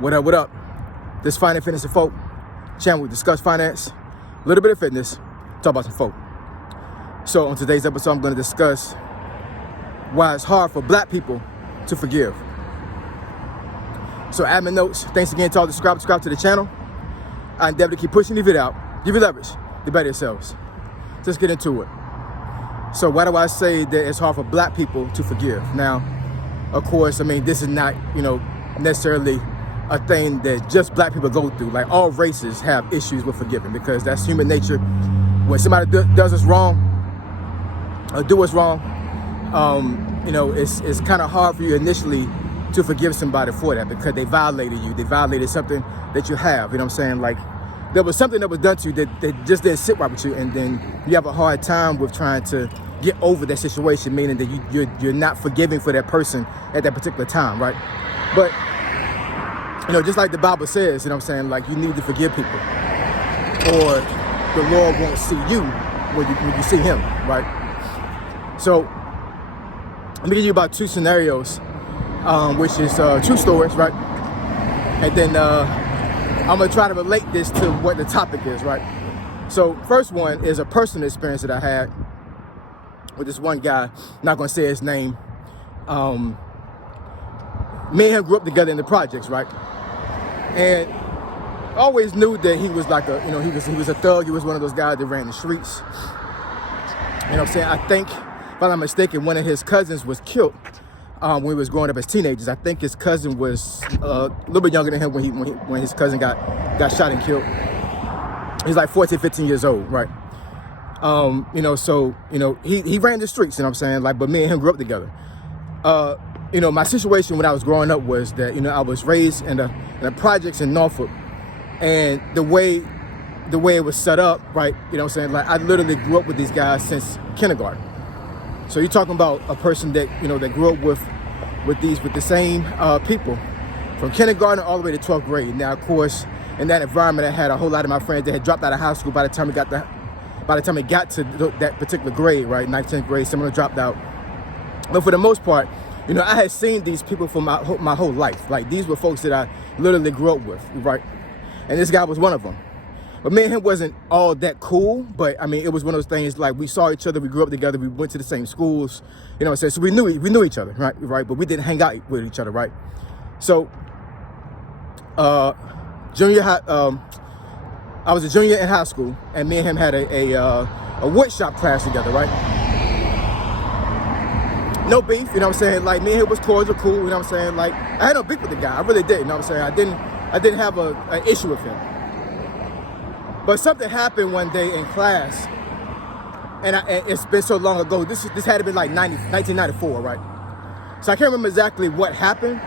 What up, what up? This Finance, Fitness, and Folk channel, we discuss finance, a little bit of fitness, talk about some folk. So on today's episode, I'm going to discuss why it's hard for black people to forgive. So admin notes, thanks again to all the subscribe to the channel. I endeavor to keep pushing the video out, give you leverage to better yourselves. Let's get into it. So why do I say that it's hard for black people to forgive? Now, of course, I mean, this is not, necessarily a thing that just black people go through. Like, all races have issues with forgiving because that's human nature. When somebody does us wrong or do us wrong, it's kind of hard for you initially to forgive somebody for that because they violated you. They violated something that you have, you know what I'm saying? Like, there was something that was done to you that just didn't sit right with you, and then you have a hard time with trying to get over that situation, meaning that you're not forgiving for that person at that particular time, right? But, just like the Bible says, you know what I'm saying? Like, you need to forgive people, or the Lord won't see you when you see him, right? So, let me give you about two scenarios, which is true stories, right? And then I'm gonna try to relate this to what the topic is, right? So, first one is a personal experience that I had with this one guy. I'm not gonna say his name. Me and him grew up together in the projects, right? And I always knew that he was like he was a thug. He was one of those guys that ran the streets. You know what I'm saying? I think, if I'm not mistaken, one of his cousins was killed when he was growing up as teenagers. I think his cousin was a little bit younger than him when his cousin got shot and killed. He's like 14, 15 years old, right? He ran the streets, you know what I'm saying? Like, but me and him grew up together. My situation when I was growing up was that, I was raised in the projects in Norfolk, and the way it was set up, right? You know what I'm saying? Like, I literally grew up with these guys since kindergarten. So you're talking about a person that, that grew up with the same people from kindergarten all the way to 12th grade. Now, of course, in that environment, I had a whole lot of my friends that had dropped out of high school by the time it got to that particular grade, right? 19th grade, some of them dropped out. But for the most part, I had seen these people for my whole life. Like, these were folks that I literally grew up with, right? And this guy was one of them. But me and him wasn't all that cool, but I mean, it was one of those things, like, we saw each other, we grew up together, we went to the same schools, you know what I'm saying? So we knew each other, right? But we didn't hang out with each other, right? So, junior high, I was a junior in high school, and me and him had a wood shop class together, right? No beef, you know what I'm saying? Like, me and him was cordial, cool, you know what I'm saying? Like, I had no beef with the guy, I really did, you know what I'm saying? I didn't have an issue with him. But something happened one day in class, and it's been so long ago. This had to be like 1994, right? So I can't remember exactly what happened,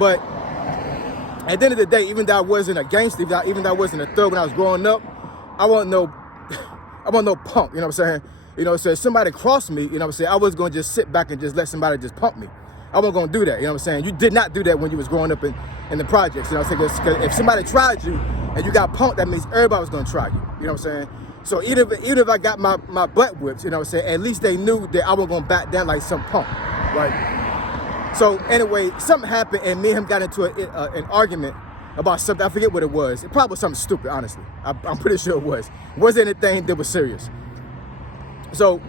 but at the end of the day, even though I wasn't a gangster, even though I wasn't a thug when I was growing up, I wasn't no punk, you know what I'm saying? So if somebody crossed me, you know what I'm saying, I wasn't going to just sit back and just let somebody just pump me. I wasn't going to do that, you know what I'm saying? You did not do that when you was growing up in the projects, you know what I'm saying? Because if somebody tried you and you got punked, that means everybody was going to try you, you know what I'm saying? So even if I got my butt whipped, you know what I'm saying, at least they knew that I wasn't going to back down like some punk, right? So anyway, something happened, and me and him got into an argument about something. I forget what it was. It probably was something stupid, honestly. I'm pretty sure it was. It wasn't anything that was serious. So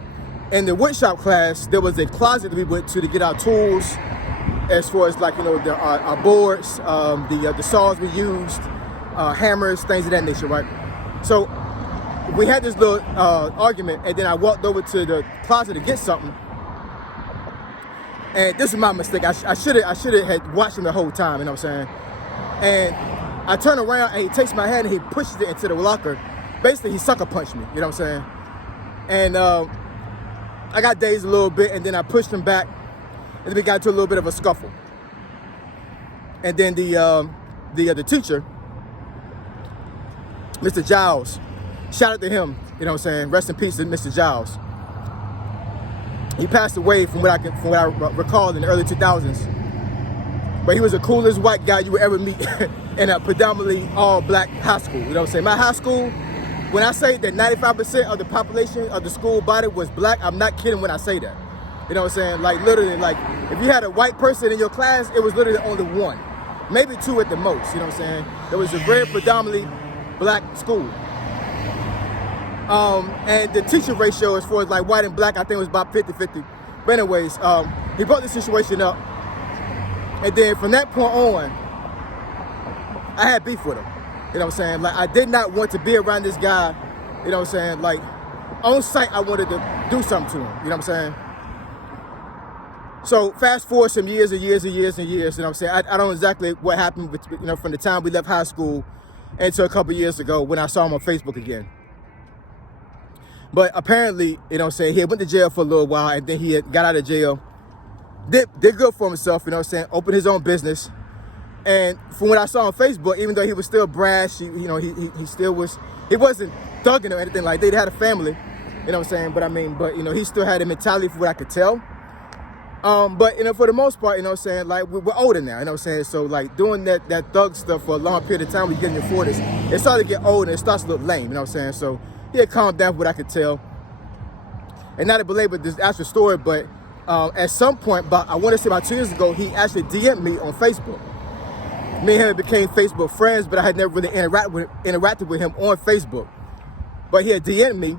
in the woodshop class, there was a closet that we went to get our tools, as far as like, our boards, the saws we used, hammers, things of that nature, right? So we had this little argument, and then I walked over to the closet to get something. And this is my mistake. I should have had watched him the whole time, you know what I'm saying? And I turn around, and he takes my hand and he pushes it into the locker. Basically, he sucker punched me, you know what I'm saying? And I got dazed a little bit, and then I pushed him back, and then we got into a little bit of a scuffle. And then the teacher, Mr. Giles, shout out to him, you know what I'm saying? Rest in peace to Mr. Giles. He passed away from what I recall in the early 2000s. But he was the coolest white guy you would ever meet in a predominantly all black high school. You know what I'm saying? My high school, when I say that 95% of the population of the school body was black, I'm not kidding when I say that. You know what I'm saying? Like, literally, like, if you had a white person in your class, it was literally only one. maybe 2 at the most, you know what I'm saying? It was a very predominantly black school. And the teacher ratio as far as like white and black, I think it was about 50-50. But anyways, he brought the situation up. And then from that point on, I had beef with him. You know what I'm saying? Like, I did not want to be around this guy, you know what I'm saying? Like, on sight, I wanted to do something to him, you know what I'm saying? So fast forward some years and years and years and years, you know what I'm saying? I don't know exactly what happened, with, you know, from the time we left high school until a couple years ago when I saw him on Facebook again. But apparently, you know what I'm saying, he went to jail for a little while, and then he had got out of jail, did good for himself, you know what I'm saying, opened his own business. And from what I saw on Facebook, even though he was still brash, he still was, he wasn't thugging or anything like that. They had a family, you know what I'm saying? But you know, he still had a mentality for what I could tell. But, you know, for the most part, you know what I'm saying, like, we're older now, you know what I'm saying? So, like, doing that thug stuff for a long period of time, we get in your 40s, it started to get old and it starts to look lame, you know what I'm saying? So, he had calmed down for what I could tell. And not to belabor this actual story, but at some point, I want to say about 2 years ago, he actually DM'd me on Facebook. Me and him became Facebook friends, but I had never really interacted with him on Facebook. But he had DM'd me,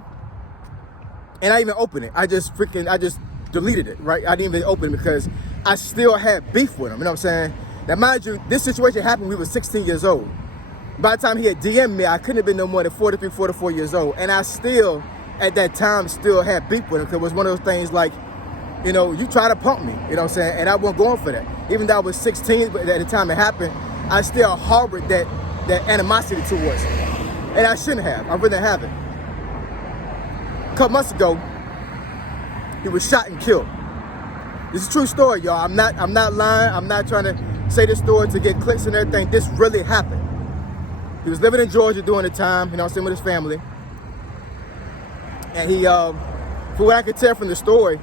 and I didn't even opened it. I just deleted it, right? I didn't even open it because I still had beef with him, you know what I'm saying? Now, mind you, this situation happened when we were 16 years old. By the time he had DM'd me, I couldn't have been no more than 43, 44 years old. And I still, at that time, still had beef with him because it was one of those things like, you know, you try to pump me, you know what I'm saying? And I wasn't going for that. Even though I was 16, but at the time it happened, I still harbored that animosity towards him. And I shouldn't have. I really haven't. A couple months ago, he was shot and killed. This is a true story, y'all. I'm not lying. I'm not trying to say this story to get clicks and everything. This really happened. He was living in Georgia during the time, you know what I'm saying, with his family. And he, for what I could tell from the story,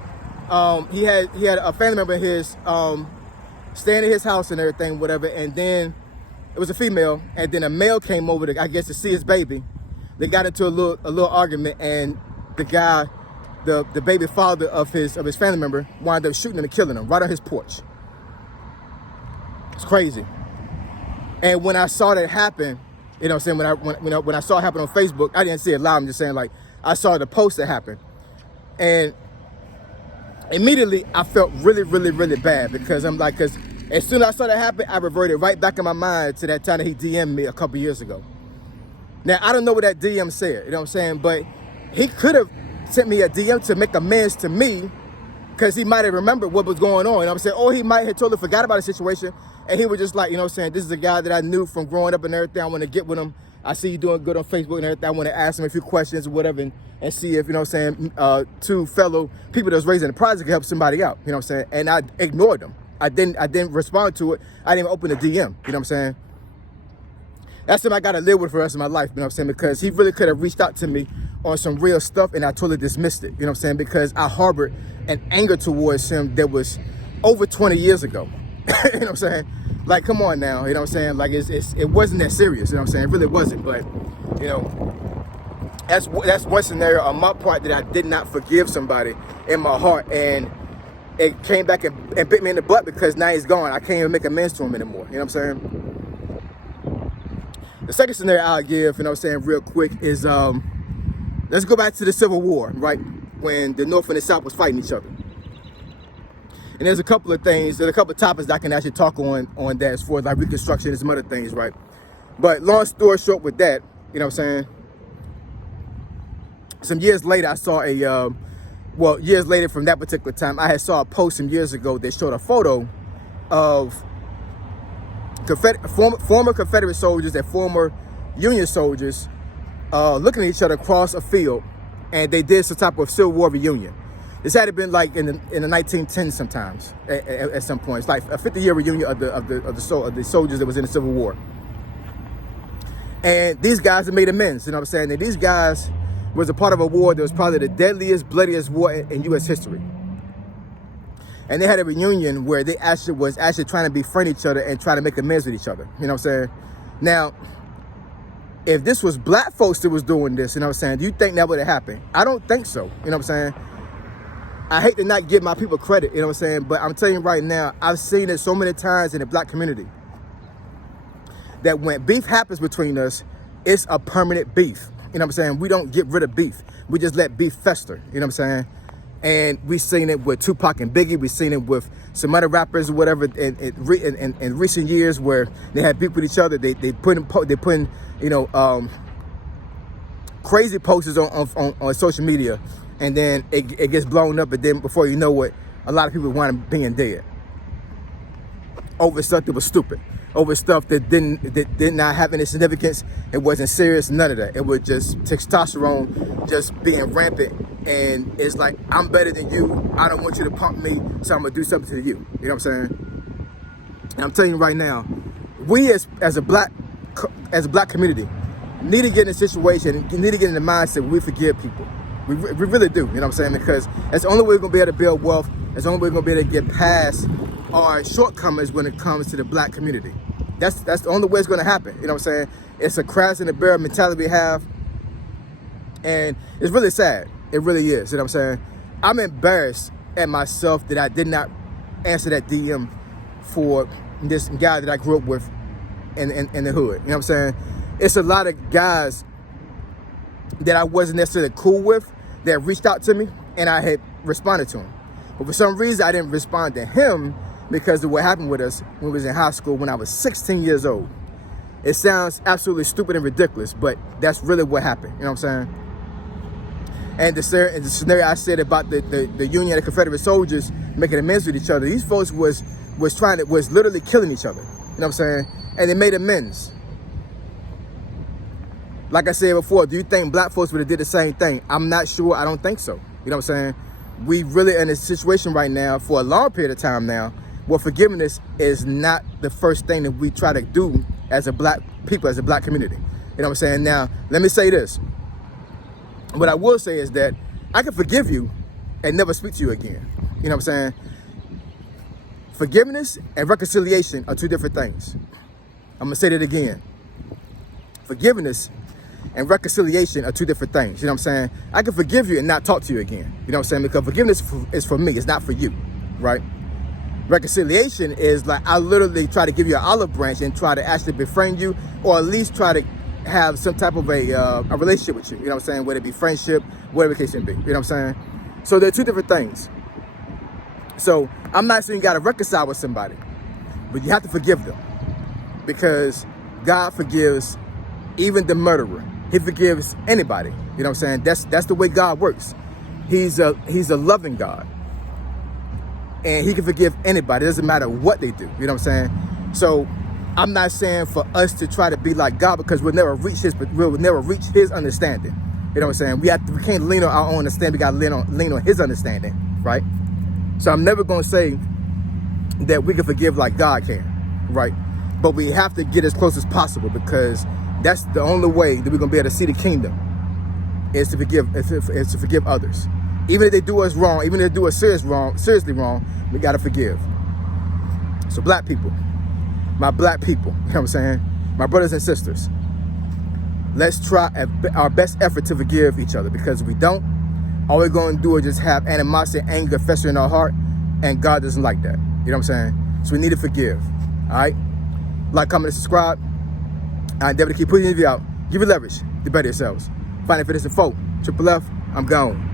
he had a family member of his staying at his house and everything, whatever. And then it was a female, and then a male came over to, I guess, to see his baby. They got into a little argument, and the guy, the baby father of his family member, wound up shooting him and killing him right on his porch. It's crazy. And when I saw that happen, you know what I'm saying, when I saw it happen on Facebook, I didn't see it live. I'm just saying, like, I saw the post that happened. And immediately I felt really, really, really bad because I'm like, because as soon as I saw that happen, I reverted right back in my mind to that time that he DM'd me a couple years ago. Now, I don't know what that DM said, you know what I'm saying? But he could have sent me a DM to make amends to me because he might have remembered what was going on, you know what I'm saying? Or he might have totally forgot about the situation and he was just like, you know what I'm saying, this is a guy that I knew from growing up and everything. I want to get with him. I see you doing good on Facebook and everything. I want to ask him a few questions or whatever and see if, you know what I'm saying, 2 fellow people that was raised in the project could help somebody out, you know what I'm saying? And I ignored them. I didn't respond to it. I didn't even open the DM, you know what I'm saying? That's something I got to live with for the rest of my life, you know what I'm saying? Because he really could have reached out to me on some real stuff and I totally dismissed it, you know what I'm saying? Because I harbored an anger towards him that was over 20 years ago, you know what I'm saying? Like, come on now, you know what I'm saying? Like, it wasn't that serious, you know what I'm saying? It really wasn't, but, you know, that's one scenario on my part that I did not forgive somebody in my heart, and it came back and bit me in the butt because now he's gone. I can't even make amends to him anymore, you know what I'm saying? The second scenario I'll give, you know what I'm saying, real quick is, let's go back to the Civil War, right? When the North and the South was fighting each other. And there's a couple of topics that I can actually talk on that as far as like Reconstruction and some other things, right? But long story short with that, you know what I'm saying? Some years later, I saw years later from that particular time, I had saw a post some years ago that showed a photo of former Confederate soldiers and former Union soldiers looking at each other across a field, and they did some type of Civil War reunion. This had been like in the 1910s sometimes at some point. It's like a 50-year reunion of the soldiers that was in the Civil War. And these guys have made amends, you know what I'm saying? And these guys was a part of a war that was probably the deadliest, bloodiest war in U.S. history. And they had a reunion where they was actually trying to befriend each other and try to make amends with each other, you know what I'm saying? Now, if this was black folks that was doing this, you know what I'm saying, do you think that would have happened? I don't think so, you know what I'm saying? I hate to not give my people credit, you know what I'm saying? But I'm telling you right now, I've seen it so many times in the black community. that when beef happens between us, it's a permanent beef. You know what I'm saying? We don't get rid of beef. We just let beef fester. You know what I'm saying? And we've seen it with Tupac and Biggie. We've seen it with some other rappers or whatever in recent years where they had beef with each other. They putting crazy posters on social media, and then it gets blown up, and then before you know it, a lot of people wind up being dead over stuff that was stupid, over stuff that did not have any significance. It wasn't serious, none of that. It was just testosterone just being rampant, and it's like, I'm better than you, I don't want you to pump me, so I'm gonna do something to you. You know what I'm saying? And I'm telling you right now, we as a black community need to get in a situation, need to get in the mindset where we forgive people. We really do, you know what I'm saying? Because that's the only way we're gonna be able to build wealth. That's the only way we're gonna be able to get past our shortcomings when it comes to the black community. That's the only way it's gonna happen, you know what I'm saying? It's a crash in the barrel mentality we have, and it's really sad. It really is, you know what I'm saying? I'm embarrassed at myself that I did not answer that DM for this guy that I grew up with in the hood, you know what I'm saying? It's a lot of guys that I wasn't necessarily cool with that reached out to me, and I had responded to him. But for some reason, I didn't respond to him because of what happened with us when we was in high school when I was 16 years old. It sounds absolutely stupid and ridiculous, but that's really what happened, you know what I'm saying? And the scenario I said about the Union of Confederate soldiers making amends with each other, these folks was literally killing each other, you know what I'm saying? And they made amends. Like I said before, do you think black folks would have did the same thing? I'm not sure. I don't think so. You know what I'm saying? We really in a situation right now for a long period of time now where forgiveness is not the first thing that we try to do as a black people, as a black community. You know what I'm saying? Now, let me say this. What I will say is that I can forgive you and never speak to you again. You know what I'm saying? Forgiveness and reconciliation are two different things. I'm going to say that again. Forgiveness and reconciliation are two different things. You know what I'm saying? I can forgive you and not talk to you again. You know what I'm saying? Because forgiveness is for me. It's not for you, right? Reconciliation is like I literally try to give you an olive branch and try to actually befriend you, or at least try to have some type of a relationship with you. You know what I'm saying? Whether it be friendship, whatever the case may be. You know what I'm saying? So they're two different things. So I'm not saying you got to reconcile with somebody, but you have to forgive them, because God forgives even the murderer. He forgives anybody. You know what I'm saying? That's the way God works. He's a loving God. And he can forgive anybody. It doesn't matter what they do. You know what I'm saying? So I'm not saying for us to try to be like God, because we'll never reach his understanding. You know what I'm saying? We can't lean on our own understanding. We gotta lean on his understanding, right? So I'm never gonna say that we can forgive like God can, right? But we have to get as close as possible, because that's the only way that we're gonna be able to see the kingdom is to forgive others. Even if they do us wrong, even if they do us seriously wrong, we gotta forgive. So black people, my black people, you know what I'm saying? My brothers and sisters, let's try our best effort to forgive each other, because if we don't, all we're gonna do is just have animosity, anger fester in our heart, and God doesn't like that. You know what I'm saying? So we need to forgive, all right? Like, comment, and subscribe. I endeavor to keep putting the video out. Give you leverage to better yourselves. Find it for this info. Triple F, I'm gone.